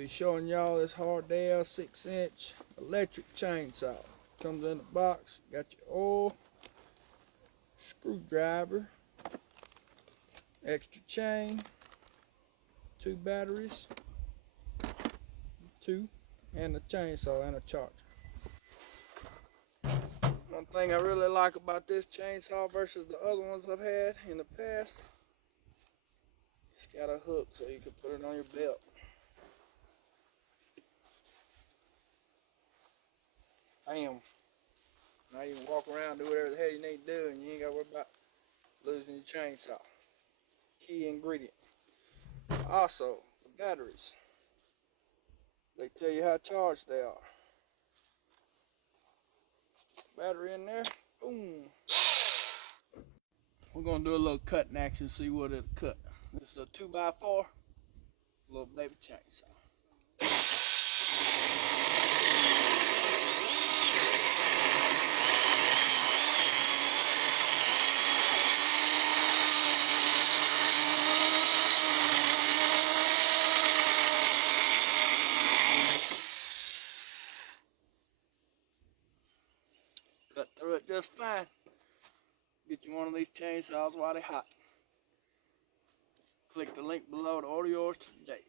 be showing y'all this Hardell 6-inch electric chainsaw. Comes in the box, got your oil, screwdriver, extra chain, 2 batteries, 2, and a chainsaw and a charger. One thing I really like about this chainsaw versus the other ones I've had in the past, it's got a hook so you can put it on your belt. Bam. Now you can walk around, do whatever the hell you need to do, and you ain't got to worry about losing your chainsaw. Key ingredient. Also, the batteries. They tell you how charged they are. Battery in there, boom. We're gonna do a little cutting action, see what it'll cut. This is a 2x4, little baby chainsaw. Cut through it just fine. Get you one of these chainsaws while they're hot. Click the link below to order yours today.